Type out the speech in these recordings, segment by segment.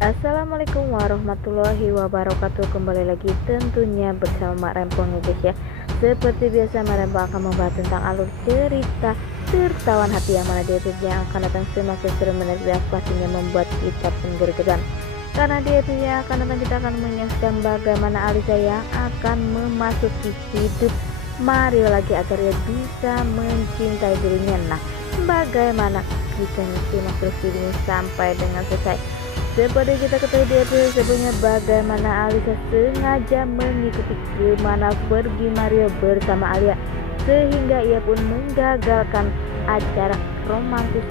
Assalamualaikum warahmatullahi wabarakatuh. Kembali lagi tentunya bersama Mak Rempong ya guys ya. Seperti biasa Mak Rempong akan membahas tentang alur cerita tertawan hati yang mana di episode yang akan datang semakin seru menarik dan pastinya membuat kita pun gergetan. Karena di episode yang akan datang kita akan menyaksikan bagaimana Alisa yang akan memasuki hidup Mario lagi agar dia bisa mencintai dirinya. Nah, bagaimana bisa simak terus video ini sampai dengan selesai. Seperti kita ketahui di episode sebelumnya bagaimana Alisa sengaja mengikuti kemana pergi Mario bersama Alia, sehingga ia pun menggagalkan acara romantis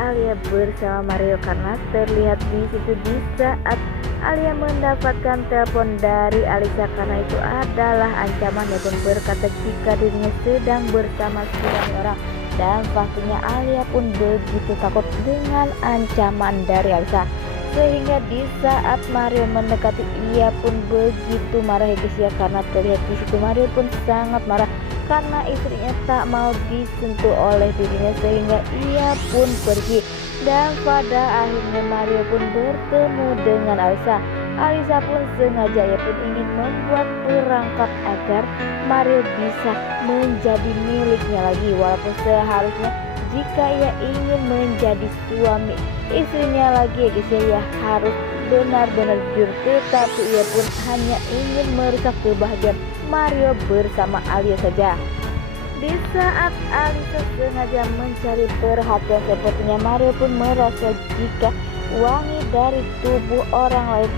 Alia bersama Mario karena terlihat di situ di saat Alia mendapatkan telepon dari Alisa karena itu adalah ancaman yang pun berkata jika dirinya sedang bersama seorang orang. Dan pastinya Alia pun begitu takut dengan ancaman dari Alisa, sehingga di saat Mario mendekati ia pun begitu marah ya guys ya, karena terlihat di situ Mario pun sangat marah karena istrinya tak mau disentuh oleh dirinya, sehingga ia pun pergi. Dan pada akhirnya Mario pun bertemu dengan Alisa. Alisa pun sengaja ia pun ingin membuat perangkap agar Mario bisa menjadi miliknya lagi, walaupun seharusnya jika ia ingin menjadi suami istrinya lagi ya guys ya, harus benar-benar jujur, tetapi ia pun hanya ingin merusak kebahagiaan Mario bersama Alia saja. Di saat Alisa sengaja mencari perhatian, sepertinya Mario pun merasa jika wangi dari tubuh orang lain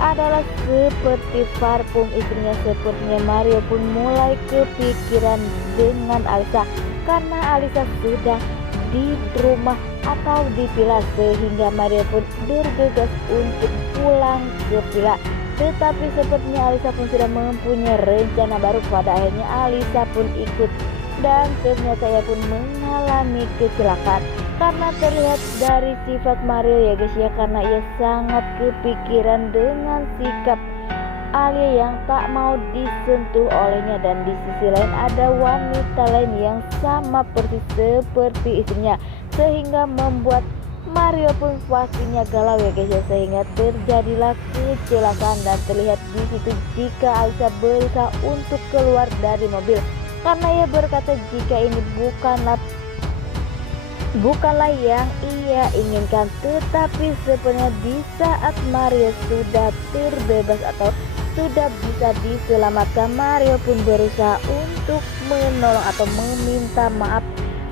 adalah seperti parfum istrinya. Sepertinya Mario pun mulai kepikiran dengan Alisa karena Alisa sedang di rumah atau di villa, sehingga Mario pun bergegas untuk pulang ke villa. Tetapi sepertinya Alisa pun sudah mempunyai rencana baru. Pada akhirnya Alisa pun ikut, dan ternyata ia pun mengalami kecelakaan karena terlihat dari sifat Mario ya guys ya, karena ia sangat kepikiran dengan sikap Alia yang tak mau disentuh olehnya. Dan di sisi lain ada wanita lain yang sama persis seperti istrinya, sehingga membuat Mario pun pastinya galau ya guys ya, sehingga terjadilah kecelakaan. Dan terlihat di situ jika Alisa berusaha untuk keluar dari mobil karena ia berkata jika ini bukanlah yang ia inginkan. Tetapi sebenarnya di saat Mario sudah terbebas atau sudah bisa diselamatkan, Mario pun berusaha untuk menolong atau meminta maaf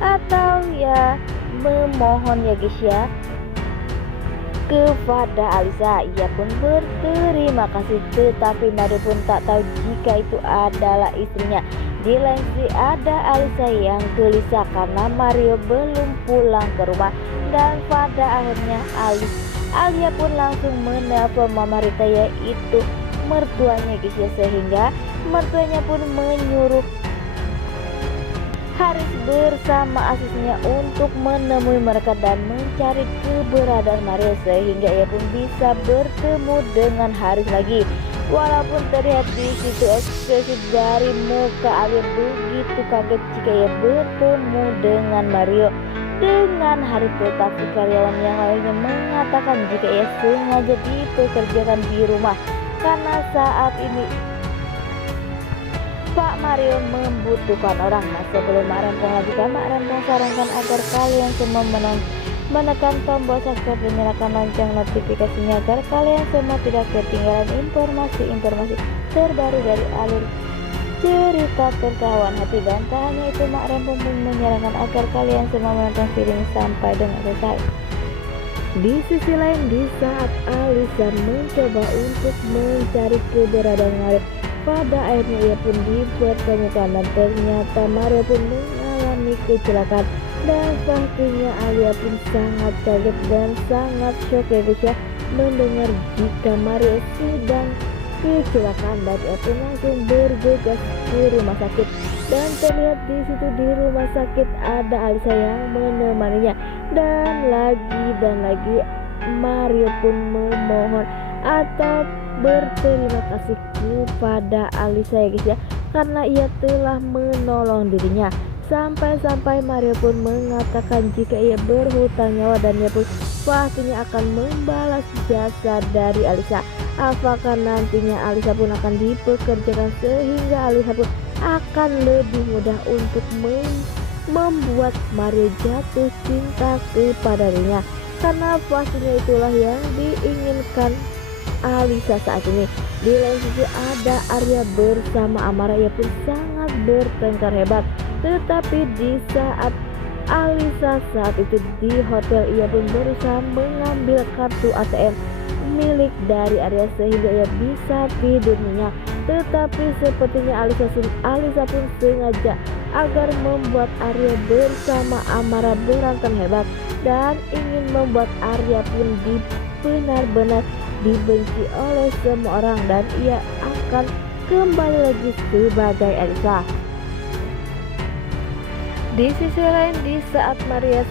atau ya memohon ya guys ya kepada Alisa. Ia pun berterima kasih, tetapi Mario pun tak tahu jika itu adalah istrinya. Di lain sisi ada Alisa yang gelisah karena Mario belum pulang ke rumah. Dan pada akhirnya Alia pun langsung menelpon Mama Rita, yaitu mertuanya guys ya, sehingga mertuanya pun menyuruh Haris bersama asisnya untuk menemui mereka dan mencari keberadaan Mario, sehingga ia pun bisa bertemu dengan Haris lagi. Walaupun terlihat di situ ekspresi dari muka Alia begitu kaget jika ia bertemu dengan Mario dengan Haris, tetapi karyawan yang lainnya mengatakan jika ia sengaja dipekerjakan di rumah karena saat ini Pak Mario membutuhkan orang. Nah, sebelum Mak Rempong lanjutkan, Mak Rempong sarankan agar kalian semua menekan tombol subscribe dan nyalakan lonceng notifikasinya agar kalian semua tidak ketinggalan informasi-informasi terbaru dari alur cerita tertawan hati. Dan tak hanya itu, Mak Rempong pun menyarankan agar kalian semua menonton video ini sampai dengan selesai. Di sisi lain, di saat Alisa mencoba untuk mencari keberadaan Mario, pada akhirnya ia pun dipertemukan dan ternyata Mario pun mengalami kecelakaan. Dan pastinya Alia pun sangat kaget dan sangat shock ya guys ya, mendengar jika Mario sedang kecelakaan. Dan ia pun langsung bergegas ke rumah sakit. Dan terlihat di situ di rumah sakit ada Alisa yang menemaninya. Dan lagi Mario pun memohon atau berterima kasih kepada Alisa ya guys ya, karena ia telah menolong dirinya. Sampai-sampai Mario pun mengatakan jika ia berhutang nyawa dan ia pun pastinya akan membalas jasa dari Alisa. Apakah nantinya Alisa pun akan dipekerjakan sehingga Alisa pun akan lebih mudah untuk membuat Mario jatuh cinta kepada dirinya, karena pastinya itulah yang diinginkan Alisa saat ini. Di lain sisi ada Arya bersama Amara, ia pun sangat bertengkar hebat. Tetapi di saat Alisa saat itu di hotel, ia pun berusaha mengambil kartu ATM milik dari Arya sehingga ia bisa tidur nyenyak. Tetapi sepertinya Alisa pun sengaja agar membuat Arya bersama Amara berantem hebat dan ingin membuat Arya pun benar-benar dibenci oleh semua orang dan ia akan kembali lagi sebagai Alisa. Di sisi lain, di saat Mario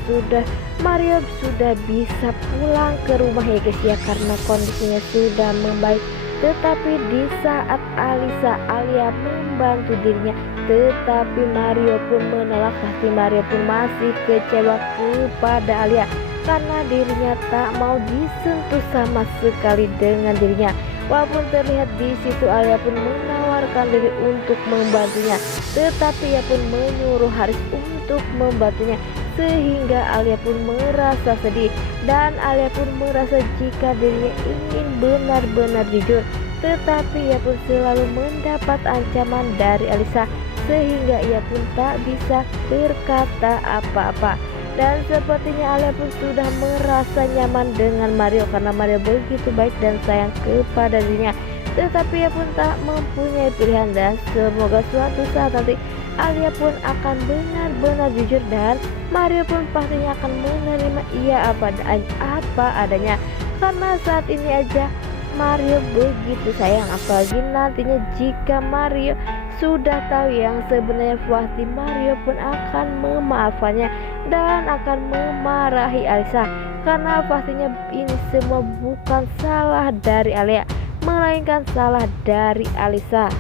sudah bisa pulang ke rumah ya guys ya, karena kondisinya sudah membaik. Tetapi di saat Alia membantu dirinya, tetapi Mario pun menolak. Pasti Mario pun masih kecewa kepada Alia karena dirinya tak mau disentuh sama sekali dengan dirinya. Walaupun terlihat di situ Alia pun menawarkan diri untuk membantunya, tetapi ia pun menyuruh Haris untuk membantunya, sehingga Alia pun merasa sedih dan Alia pun merasa jika dirinya ingin benar-benar jujur, tetapi ia pun selalu mendapat ancaman dari Alisa sehingga ia pun tak bisa berkata apa-apa. Dan sepertinya Alia pun sudah merasa nyaman dengan Mario karena Mario begitu baik dan sayang kepada dirinya. Tetapi ia pun tak mempunyai pilihan dan semoga suatu saat nanti Alia pun akan benar-benar jujur dan Mario pun pastinya akan menerima ia apa adanya. Karena saat ini aja Mario begitu sayang, apalagi nantinya jika Mario sudah tahu yang sebenarnya, pasti Mario pun akan memaafkannya dan akan memarahi Alisa karena pastinya ini semua bukan salah dari Alia melainkan salah dari Alisa.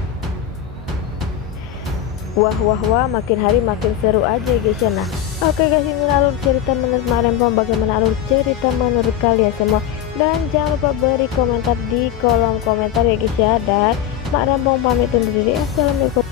Wah, makin hari makin seru aja guys ya. Nah oke guys, ini alur cerita menurut Mak Rempong. Bagaimana alur cerita menurut kalian semua? Dan jangan lupa beri komentar di kolom komentar ya guys ya. Dan Mak Rempong pamit undur diri. Assalamualaikum.